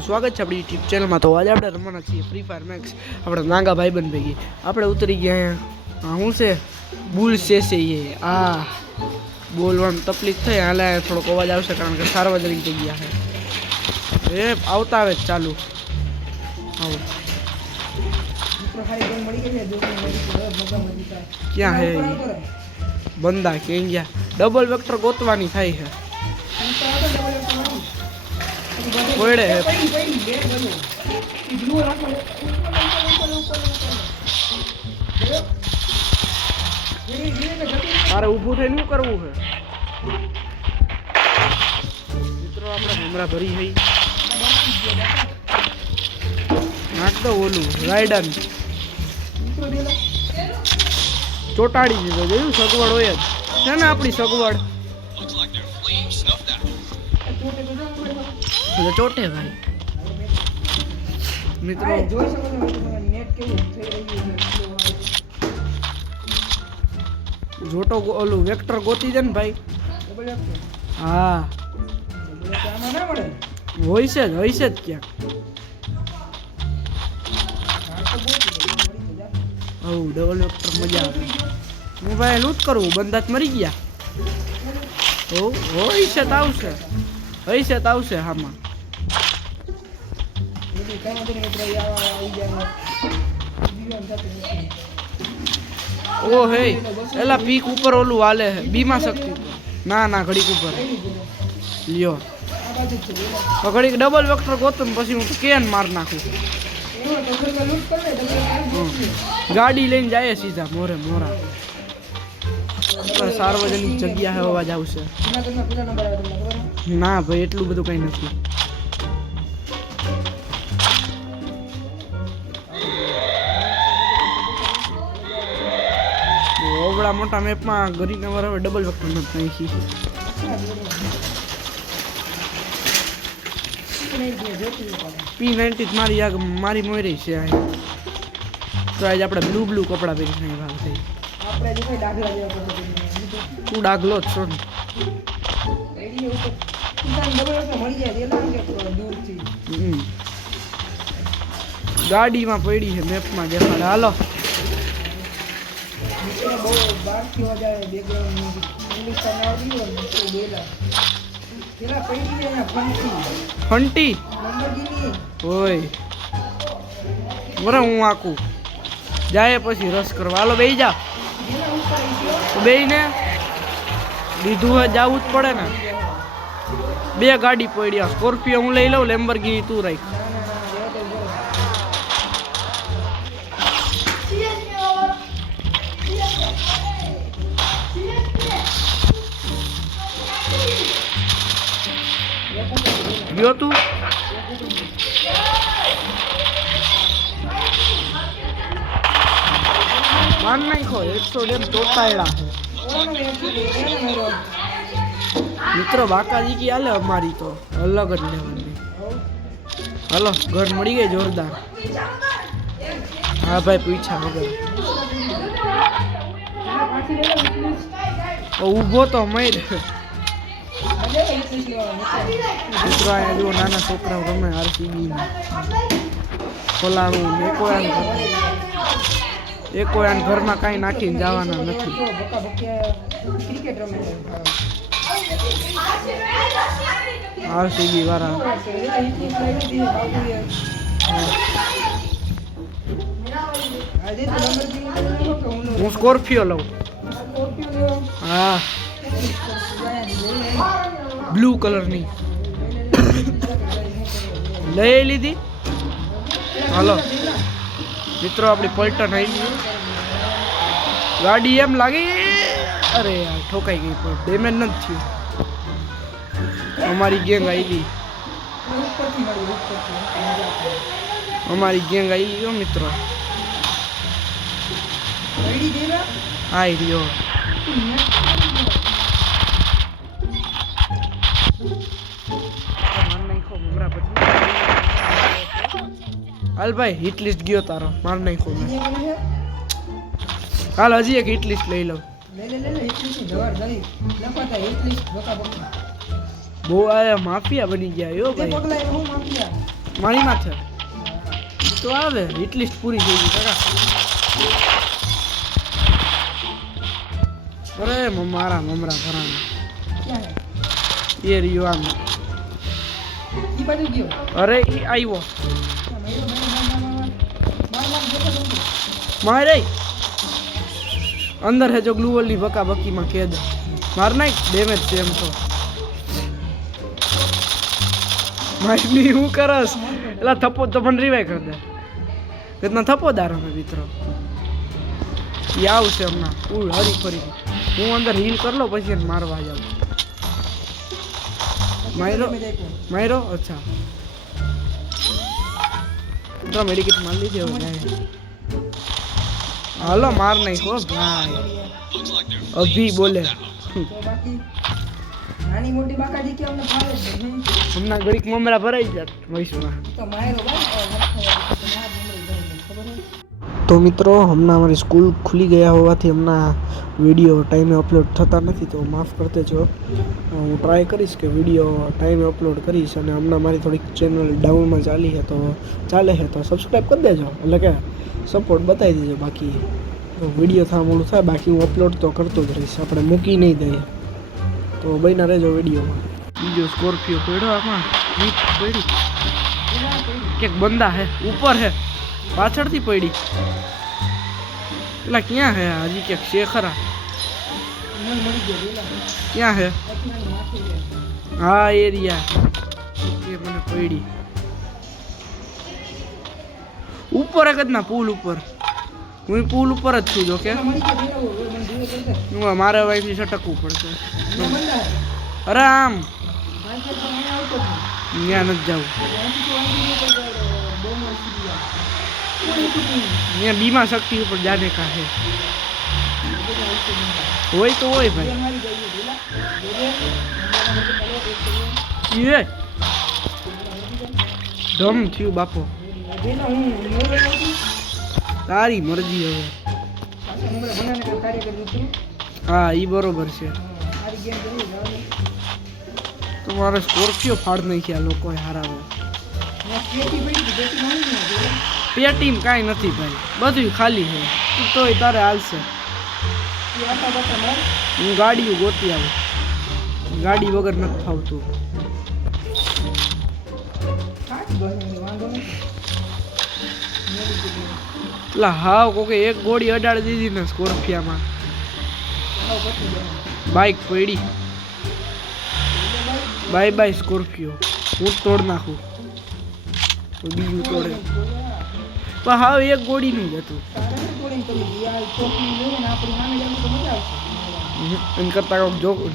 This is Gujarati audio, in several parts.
સ્વાગત છે આપણી યુટ્યુબ ચેનલમાં। તો આજે આપણે રમવાના છીએ ફ્રી ફાયર મેક્સ આપણે નાગા ભાઈબંધ ભેગી। આપણે ઉતરી ગયા અહીંયા શું છે બુલ છે એ આ બોલવાનું તકલીફ થઈ હાલે થોડોક અવાજ આવશે કારણ કે સાર્વજનિક જગ્યા છે એ આવતા આવે ચાલુ આવો ક્યાં હે બંદા ક્યાં ગયા ડબલ વેક્ટર ગોતવાની થાય છે કોયડે હે મારે ઊભું થઈને શું કરવું છે મિત્રો આપણે હમણાં ભરી હઈ નાખ દો ઓલું રાયડન ચોટાડી દીધો જોયું સગવડ હોય જ છે ને આપણી સગવડ ચોટે ભાઈ મિત્રો જોટો ઓલું વેક્ટર ગોતી દે ને ભાઈ હા હોય છે જ ક્યાંક હવ ડબલ વેક્ટર મજા આવે હું ભાઈ લૂટ કરવું બંદાત મરી ગયા હોય છે તો આવશે હામાં ઓ હે એલા પીક ઉપર ઓલું હાલે હે બીમા શક્તિ ના ઘડીક ઉપર લ્યો ઘડીક ડબલ વેક્ટર ગોતું ને પછી હું કેન માર નાખું ગાડી લઈને જાય સીધા મોરા સાર્વજનિક જગ્યા હે અવાજ આવશે ના ભાઈ એટલું બધું કઈ નથી ઓવડા મોટા મેપમાં ગરી નંબર હવે ડબલ વેક્ટર નથી નાખી P90 મારી મોરી છે તો આજે આપણે બ્લુ કપડા પહેરીને ભાગ થઈ તું ડાગલો જ છો ને ગાડીમાં પડી છે મેપમાં દેખાડે હાલો ફંટી ઓય બરે હું આખું જાય પછી રસ કરવા હાલો બેહી જા બેહી ને લીધું હોય જવું જ પડે ને બે ગાડી પડી સ્કોર્પિયો હું લઈ લઉં લેમ્બોર્ગિની તું રાખ ગયો તું માન નાખો 100 ડેમ ચોટાયડા મિત્રો બાકાજી કી હાલે અમારી તો અલગ જ લેવાની હાલો ઘર મળી ગઈ જોરદાર હા ભાઈ પૂછા વગર ઊભો તો મર મિત્રો અહીંયા જુઓ નાના છોકરાઓ રમે આરસીબી ખોલાણું એકોયાન ઘરમાં કાંઈ નાખીને જવાના નથી આરસીબી વાળા હું સ્કોર્પિયો લઉં હા બ્લુ કલરની લઈ લીધી હાલો મિત્રો આપણી પલટન આવી ગાડી એમ લાગી અરે યાર ઠોકાઈ ગઈ પણ ડેમેજ નથી થયું અમારી ગેંગ આવી ગયો મિત્રો આવી રહ્યો હાલ ભાઈ હિટ લિસ્ટ ગયો તારો માર નાખો હાલ હજી એક હિટ લિસ્ટ લઈ લઉં બહુ આ માફિયા બની ગયા યો ભાઈ મારી માથે તો આવે હિટ લિસ્ટ પૂરી થઈ ગઈ કાકા. અરે મારા મમરા ઘરાના એ રહ્યો આમ. અરે ઈ આવ્યો મારે અંદર હે જો ગ્લુવલની બકા બકીમાં કેદ માર નાખ ડેમેજ છે એમ તો. મારી હું કરસ એલા થપ્પો તો મને રિવાઈ કરી દે કેટલા થપ્પો દાર અમે મિત્રો ઈ આવશે હમણાં ફૂલ હરી ફરી. હું અંદર હીલ કરી લો પછી એને મારવા જાઉં. માયરો અચ્છા તો મેડિકેટ માર લીધી હવે જાય. હાલો માર નાખો ભાઈ અભી બોલે. નાની મોટી બાકાજી કે અમને ભાવે છે હમણાં ઘડીક મમરા ભરાઈ જાત વૈશમાં તો માયરો તો મિત્રો હમણાં અમારી સ્કૂલ ખુલી ગયા હોવાથી હમણાં વિડીયો ટાઈમે અપલોડ થતા નથી તો માફ કરી દેજો. હું ટ્રાય કરીશ કે વિડીયો ટાઈમે અપલોડ કરીશ. અને હમણાં મારી થોડીક ચેનલ ડાઉનમાં ચાલે છે તો સબસ્ક્રાઈબ કરી દેજો એટલે કે સપોર્ટ બતાવી દેજો. બાકી વિડીયો થવા મોડું થાય બાકી હું અપલોડ તો કરતો જ રહીશ. આપણે મૂકી નહીં દઈએ તો બન્યા રહેજો વિડીયોમાં. બીજો સ્કોર્પિયો પડ્યો આમાં જીપ પડી ક્યાંક બંદા હે ઉપર હે પાછળથી પડી પેલા ક્યાં હે હજી ક્યાંક છે ખરા ક્યાં હે હા એરિયા એ મને પડી ઉપર એક જ ના પુલ ઉપર. હું પુલ ઉપર જ છું જો કે મારે વાઈફથી સટકવું પડશે. અરે આમ ત્યાં નથી જવું यहाँ बीमा शक्ति ऊपर जाने का है वही तो वही भाई ये दम थी बापो तारी मर्जी है हाँ ये बरोबर से तुम्हारे स्कॉर्पियो फाड़ नहीं किया लोग हारा पेटीम कांई नहीं भाई બધું ખાલી है તોય તારે હાલશે. હું ગાડીઓ ગોતી આવું ગાડી વગર નથી ફાવતું. એટલે હાવ કોકે એક ગોળી અડાડી દીધી ને સ્કોર્પિયામાં બાઇક પડી. બાય બાય સ્કોર્પિયો હું તોડ નાખું બીજું તોડે પણ હાવ એક ગોળીનું જ હતું. એમ કરતા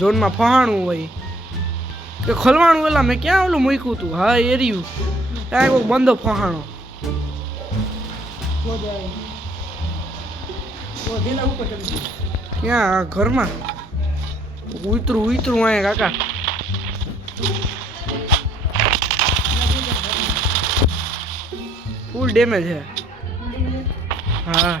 ઝોનમાં ફહાણું હોય કે ખલવાણું એલા મેં ક્યાં ઓલું મૂક્યું હતું. હા એ રહ્યું ત્યાં કોઈક બંધો ફહાણો ક્યાં ઘરમાં ઉતરું અહીંયા કાકા ફૂલ ડેમેજ है हाँ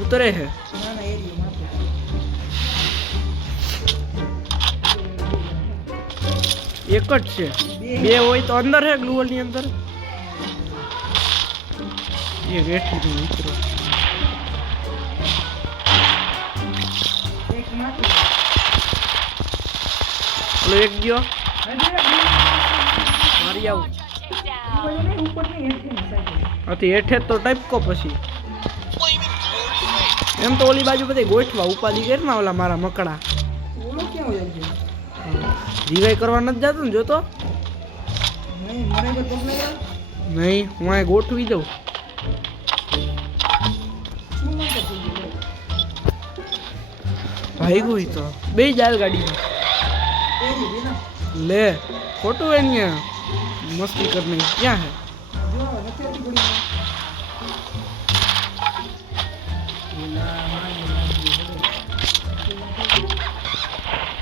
उतरे है एक જ છે બે હોય તો અંદર है ગ્લુવલ ની અંદર ये વેઠી મિત્રો એક ગયો મારી આવું હતી હેઠે તો ટાઈપકો પછી એમ તો ઓલી બાજુ બધી ગોઠવા ઉપાધિ કરી ના ઓલા મારા મકડા જીવાય કરવા નથી જતું ને જોતો નહીં હું આ ગોઠવી દઉં. ભાઈ ગઈ તો બે જાલ ગાડીમાં ले फोटो है नहीं मस्ती करने क्या है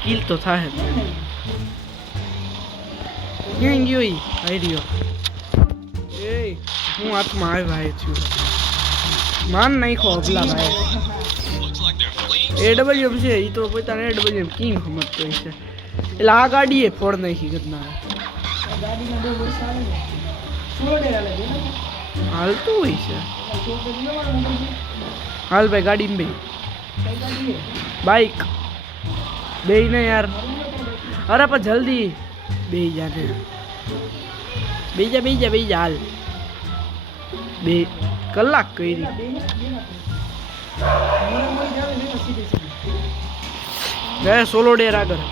किल तो था है क्या गयो आइडियो ए हूँ हाथ में आए भाई छू मान नहीं खो अगला भाई AWM છે એ તો પોતાને AWM કિંગ સમજતો હોય છે એટલે આ ગાડી એ ફોડ નાખી ઘટના ગાડીમાં બહુ વર્ષ આવે ને સ્લો ડે હાલે છે ને હાલતું હોય છે સ્લો ડે ન મળે મોટરથી હાલ ભાઈ ગાડી ભાઈ કઈ ગાડી છે બાઈક બે ને યાર અરે પણ જલ્દી બે જાને બીજા હાલ 2 કલાક કરી ગયા સોલો ડેર આગળ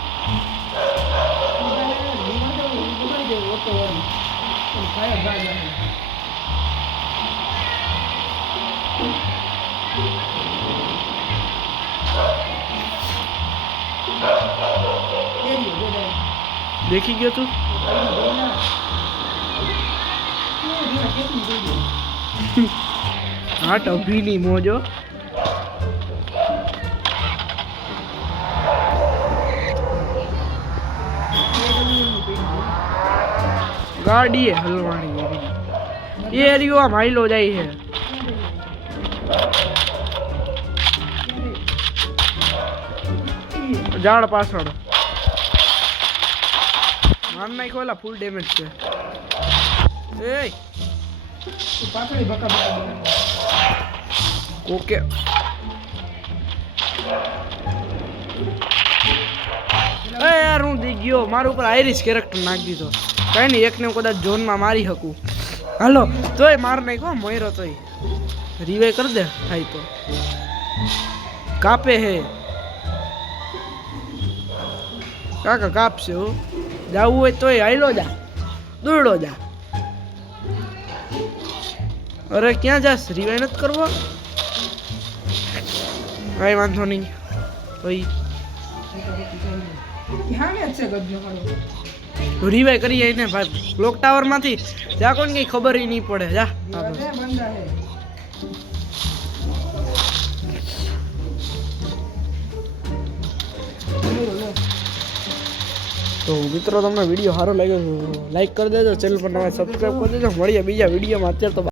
દેખી ગયો તું હા ટભીની મોજો ગાડી હલવાણી એ એરિયો આમ હાઈલો જાય છે ઝાડ પાછળ માર નાખ્યો એલા ફૂલ ડેમેજ છે એ પાછળ બકા બકા ઓકે એ યાર હું દી ગયો મારા ઉપર આઈરિશ કેરેક્ટર નાખી દીધો કઈ નહીં એકને હું કદાચ ઝોનમાં મારી શકું હાલો તોય માર નાખ્યો મયરો તોય રિવાઈ કરી દે થાય તો કાપે હે કાકા કાપશે હો જાવું હોય તોય હાઈલો જા દોડો જા અરે ક્યાં જાસ રિવાઈ નથી કરવો કઈ વાંધો નહીં ભાઈ રિવાઈ કરી આવીને ભાઈ ક્લોક ટાવર માંથી જા કોણ કઈ ખબર નહીં પડે જા તો મિત્રો તમને વિડીયો સારો લાગ્યો લાઈક કરી દેજો ચેનલ પર નવા સબસ્ક્રાઈબ કરી દેજો મળીએ બીજા વિડીયોમાં અત્યારે તો